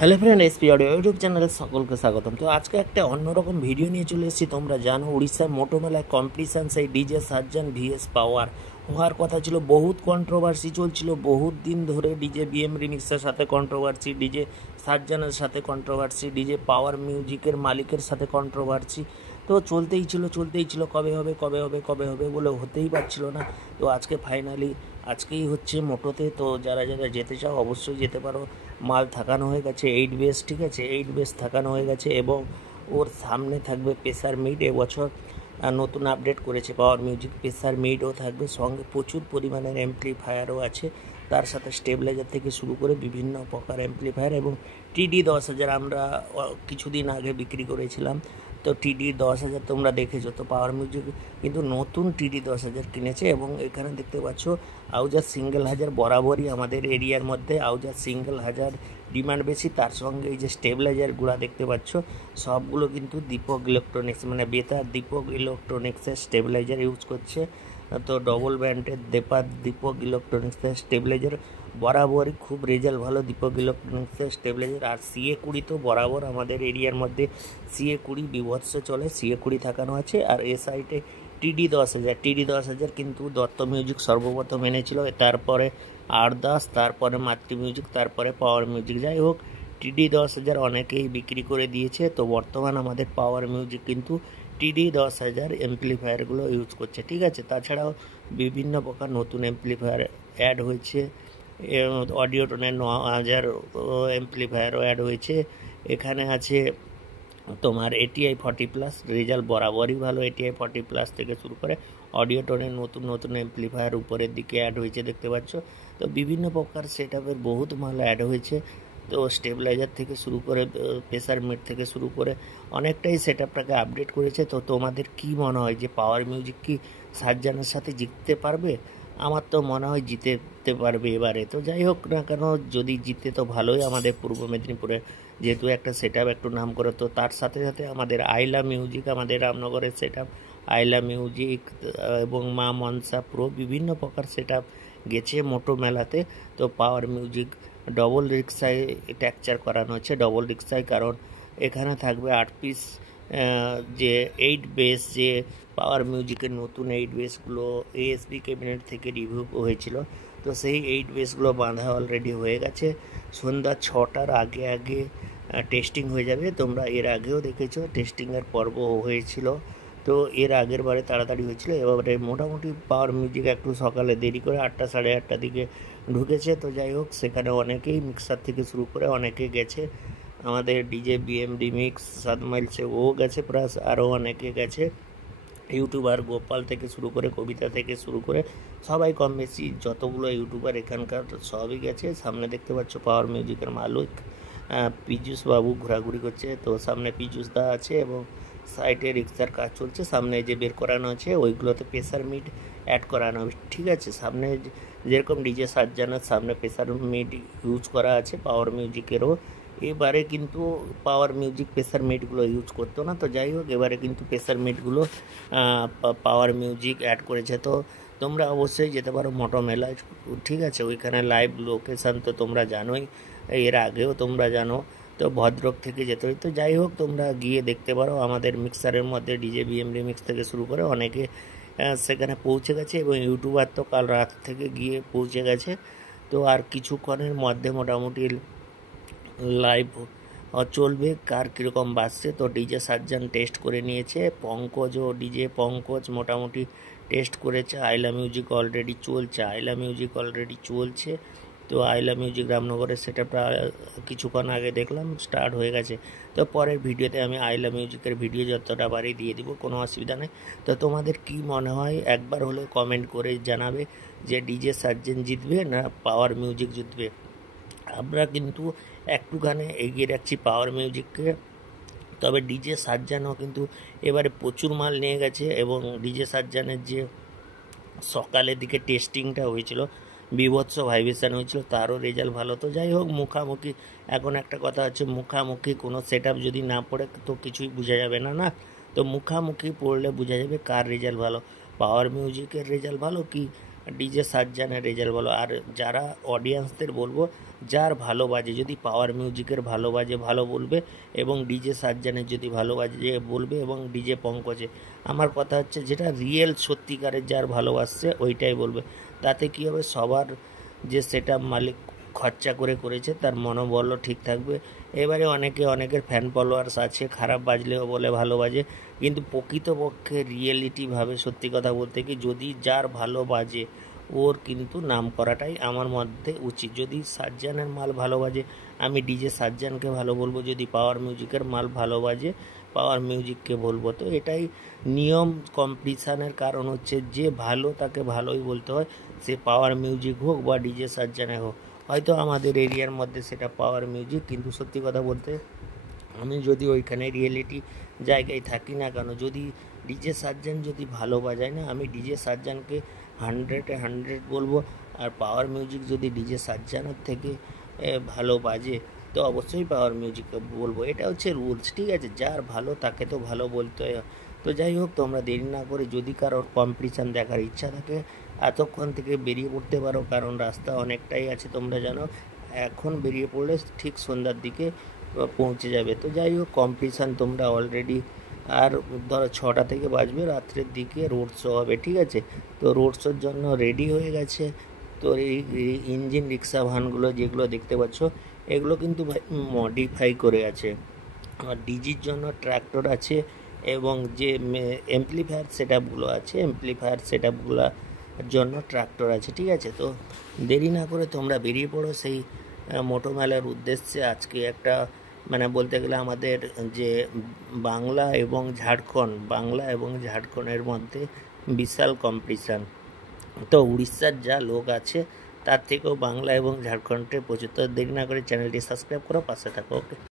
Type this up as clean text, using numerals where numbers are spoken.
Hello friend, SP audio YouTube চ্যানেলে সকলকে স্বাগতম। তো আজকে একটা অন্যরকম ভিডিও নিয়ে চলে এসেছি। তোমরা জানো উড়িষ্যার মোটো মেলায় কম্পিটিশান সেই ডিজে সার্জন ভিএস পাওয়ার হওয়ার কথা ছিল। বহুত কন্ট্রোভার্সি চলছিল বহুত দিন ধরে। ডিজে বিএম রিমিক্সের সাথে কন্ট্রোভার্সি, ডিজে সার্জনের সাথে কন্ট্রোভার্সি, ডিজে পাওয়ার মিউজিকের মালিকের সাথে কন্ট্রোভার্সি। তো চলতেই ছিল কবে হবে বলে হতেই পারছিল না। তো আজকে ফাইনালি আজকেই হচ্ছে মোটোতে। তো যারা যেতে চাও অবশ্যই যেতে পারো। মাল থাকানো হয়ে গেছে 8 বেস, ঠিক আছে, 8 বেস থাকানো হয়ে গেছে এবং ওর সামনে থাকবে প্রেসার মিড। এবছর নতুন আপডেট করেছে পাওয়ার মিউজিক, প্রেসার মিডও থাকবে, সঙ্গে প্রচুর পরিমাণের অ্যাম্প্লিফায়ারও আছে। তার সাথে স্টেবিলাইজার থেকে শুরু করে বিভিন্ন প্রকার অ্যাম্প্লিফায়ার এবং টিডি 10,000 আমরা কিছুদিন আগে বিক্রি করেছিলাম। তো টিডি 10,000 তোমরা দেখেছো। তো পাওয়ার মিউজিক কিন্তু নতুন টিডি 10,000 কিনেছে এবং এখানে দেখতে পাচ্ছ আউজার সিঙ্গেল হাজার বরাবরই আমাদের এরিয়ার মধ্যে আউজার সিঙ্গেল হাজার ডিমান্ড বেশি। তার সঙ্গে এই যে স্টেবিলাইজারগুলো দেখতে পাচ্ছ সবগুলো কিন্তু দীপক ইলেকট্রনিক্স মানে বেতার দীপক ইলেকট্রনিক্সের স্টেবিলাইজার ইউজ করছে। তো ডবল ব্যান্ডের দীপক ইলেকট্রনিক্সের স্টেবিলাইজার বরাবরই খুব রেজাল্ট ভালো দীপক ইলেকট্রনিক্সের স্টেবিলাইজার। আর CA20 তো বরাবর আমাদের এরিয়ার মধ্যে CA20 বিভৎস চলে, CA20 থাকানো আছে। আর এ সাইডে টিডি 10,000 কিন্তু দত্ত মিউজিক সর্বপ্রথম এনেছিল, তারপরে আরদাস, তারপরে মাতৃ মিউজিক, তারপরে পাওয়ার মিউজিক। যাই হোক, টিডি 10,000 অনেকেই বিক্রি করে দিয়েছে। তো বর্তমান আমাদের পাওয়ার মিউজিক কিন্তু টিডি 10,000 অ্যাম্প্লিফায়ারগুলো ইউজ করছে, ঠিক আছে। তাছাড়াও বিভিন্ন প্রকার নতুন অ্যাম্প্লিফায়ার অ্যাড হয়েছে। অডিও টোনের 9,000 অ্যাম্প্লিফায়ারও অ্যাড হয়েছে। এখানে আছে তোমার ATI 40+, রেজাল্ট বরাবরই ভালো। ATI 40+ থেকে শুরু করে অডিও টোনের নতুন অ্যাম্প্লিফায়ার উপরের দিকে অ্যাড হয়েছে দেখতে পাচ্ছ। তো বিভিন্ন প্রকার সেট আপের বহুত মাল অ্যাড হয়েছে। তো স্টেবিলাইজার থেকে শুরু করে প্রেসার মিড থেকে শুরু করে অনেকটাই সেট আপটাকে আপডেট করেছে। তো তোমাদের কি মনে হয় যে পাওয়ার মিউজিক কি সার্জানের সাথে জিততে পারবে? আমার তো মনে হয় জিততে পারবে এবারে। তো যাই হোক না কেন, যদি জিতে তো ভালোই আমাদের পূর্ব মেদিনীপুরে, যেহেতু একটা সেট আপ একটু নাম করে। তো তার সাথে সাথে আমাদের আইলা মিউজিক, আমাদের রামনগরের সেট আপ আইলা মিউজিক এবং মা মনসা প্রো বিভিন্ন প্রকার সেট আপ গেছে মোটো মেলাতে। তো পাওয়ার মিউজিক ডবল রিক্সায় ট্যাকচার করানো হচ্ছে, ডবল রিক্সায়, কারণ এখানে থাকবে 8 পিস যে 8 বেস, যে পাওয়ার মিউজিকের নতুন 8 বেসগুলো ASB ক্যাবিনেট থেকে রিভিউ হয়েছিল। তো সেই 8 বেসগুলো বাঁধা অলরেডি হয়ে গেছে। সন্ধ্যা 6টার আগে টেস্টিং হয়ে যাবে। তোমরা এর আগেও দেখেছো টেস্টিংয়ের পর্ব হয়েছিল। তো এর আগের বারে তাড়াতাড়ি হয়েছিল, এবারে মোটামুটি পাওয়ার মিউজিক একটু সকালে দেরি করে 8টা সাড়ে 8টার দিকে ঢুকেছে। তো যাই হোক, সেখানে অনেকেই মিক্সার থেকে শুরু করে অনেকে গেছে। আমাদের ডিজে বিএম রিমিক্স 7 মাইলসে ও গেছে, প্লাস আরও অনেকে গেছে। ইউটিউবার গোপাল থেকে শুরু করে কবিতা থেকে শুরু করে সবাই কম বেশি যতগুলো ইউটিউবার এখানকার সবই গেছে। সামনে দেখতে পাচ্ছ পাওয়ার মিউজিকের মালিক পীযূষ বাবু ঘোরাঘুরি করছে। তো সামনে পীযূষ দা আছে এবং সাইডে রিক্সার কাজ চলছে। সামনে যে বের করানো আছে ওইগুলোতে প্রেসার মিড অ্যাড করানো হবে, ঠিক আছে। সামনে যেরকম ডিজে সার্জানের সামনে প্রেসার মিড ইউজ করা আছে, পাওয়ার মিউজিকেরও এবারে কিন্তু পাওয়ার মিউজিক প্রেসার মিডগুলো ইউজ করতো না। তো যাই হোক, এবারে কিন্তু প্রেসার মিডগুলো পাওয়ার মিউজিক অ্যাড করেছে। তো তোমরা অবশ্যই যেতে পারো মোটো মেলায়, ঠিক আছে। ওইখানে লাইভ লোকেশান তো তোমরা জানোই, এর আগেও তোমরা জানো। তো ভদ্রক থেকে যেতে হয়। তো যাই হোক, তোমরা গিয়ে দেখতে পারো। আমাদের মিক্সারের মধ্যে ডিজে বিএম রিমিক্স থেকে শুরু করে অনেকে সেখানে পৌঁছে গেছে এবং ইউটিউবার তো কাল রাত থেকে গিয়ে পৌঁছে গেছে। তো আর কিছুক্ষণের মধ্যে মোটামুটি লাইভ চলবে কার কীরকম বাজছে। তো ডিজে সার্জান টেস্ট করে নিয়েছে, ডিজে পঙ্কজ মোটামুটি টেস্ট করেছে। আইলা মিউজিক অলরেডি চলছে। তো আইলা মিউজিক রামনগরের সেটআপটা কিছুক্ষণ আগে দেখলাম স্টার্ট হয়ে গেছে। তো পরের ভিডিওতে আমি আইলা মিউজিকের ভিডিও যতটা বাড়ি দিয়ে দিব, কোনো অসুবিধা নেই। তো তোমাদের কি মনে হয় একবার হলে কমেন্ট করে জানাবে যে ডিজে সার্জেন জিতবে না পাওয়ার মিউজিক জিতবে। আমরা কিন্তু একটুখানি এগিয়ে রাখছি পাওয়ার মিউজিককে। তবে ডিজে সার্জানও কিন্তু এবারে প্রচুর মাল নিয়ে গেছে এবং ডিজে সার্জানের যে সকালের দিকে টেস্টিংটা হয়েছিল বিভৎস ভাইব্রেশন হয়েছিল, তারও রেজাল্ট ভালো। তো যাই হোক, মুখামুখি এখন একটা কথা হচ্ছে, মুখামুখি কোনো সেট আপ যদি না পড়ে তো কিছুই বোঝা যাবে না। তো মুখামুখি পড়লে বোঝা যাবে কার রেজাল্ট ভালো, পাওয়ার মিউজিকের রেজাল্ট ভালো কি ডিজে সাজ্জানের রেজাল্ট বলো। আর যারা অডিয়েন্সদের বলবো, যার ভালো বাজে, যদি পাওয়ার মিউজিকের ভালো বাজে ভালো বলবে, এবং ডিজে সাজ্জানের যদি ভালো বাজে বলবে, এবং ডিজে পঙ্কজে। আমার কথা হচ্ছে যেটা রিয়েল সত্যিকারের যার ভালোবাসছে ওইটাই বলবে। তাতে কী হবে, সবার যে সেটা মালিক খরচা করে করেছে তার মনোবলও ঠিক থাকবে। এবারে অনেকের ফ্যান ফলোয়ার্স আছে, খারাপ বাজলেও বলে ভালো বাজে, কিন্তু প্রকৃতপক্ষে রিয়েলিটিভাবে সত্যি কথা বলতে কি, যদি যার ভালো বাজে ওর কিন্তু নাম করাটাই আমার মধ্যে উচিত। যদি সাজ্জানের মাল ভালো বাজে, আমি ডিজে সাজ্জানকে ভালো বলবো। যদি পাওয়ার মিউজিকের মাল ভালো বাজে, পাওয়ার মিউজিককে বলবো। তো এটাই নিয়ম কম্পিটিশানের। কারণ হচ্ছে যে ভালো তাকে ভালোই বলতে হয়, সে পাওয়ার মিউজিক হোক বা ডিজে সাজ্জানে হোক। হয়তো আমাদের এরিয়ার মধ্যে সেটা পাওয়ার মিউজিক, কিন্তু সত্যি কথা বলতে আমি যদি ওইখানে রিয়েলিটি জায়গায় থাকি না কেন, যদি ডিজে সাজ্জান যদি ভালো বাজায় না, আমি ডিজে সাজ্জানকে 100-100 বলবো। আর পাওয়ার মিউজিক যদি ডিজে সাজ্জানের থেকে ভালো বাজে, তো অবশ্যই পাওয়ার মিউজিককে বলবো। এটা হচ্ছে রুলস, ঠিক আছে? যার ভালো তাকে তো ভালো বলতে হয়। তো যাই হোক, তোমরা দেরি না করে, যদি কারোর কম্পিটিশান দেখার ইচ্ছা থাকে, এতক্ষণ থেকে বেরিয়ে পড়তে পারো, কারণ রাস্তা অনেকটাই আছে তোমরা জানো। এখন বেরিয়ে পড়লে ঠিক সন্ধ্যার দিকে পৌঁছে যাবে। তো যাই হোক, কম্পিটিশান তোমরা অলরেডি, আর ধরো 6টা থেকে বাজবে, রাত্রের দিকে রোড শো হবে, ঠিক আছে? তো রোড শোর জন্য রেডি হয়ে গেছে। তো এই ইঞ্জিন রিক্সা ভানগুলো যেগুলো দেখতে পাচ্ছ, এগুলো কিন্তু মডিফাই করে আছে। আর ডিজির জন্য ট্র্যাক্টর আছে, এবং যে এমপ্লিফায়ার সেটআপগুলো আছে, এমপ্লিফায়ার সেটআপগুলোর জন্য ট্র্যাক্টর আছে, ঠিক আছে? তো দেরি না করে তোমরা বেরিয়ে পড়ো সেই মোটো মেলার উদ্দেশ্যে। আজকে একটা বলতে গেলে আমাদের যে বাংলা এবং ঝাড়খণ্ডের মধ্যে বিশাল কম্পিটিশান। তো উড়িষ্যার যা লোক আছে তার থেকেও বাংলা এবং ঝাড়খণ্ডে প্রচুর। তো দেরি না করে চ্যানেলটি সাবস্ক্রাইব করো, পাশে থাকো। ওকে।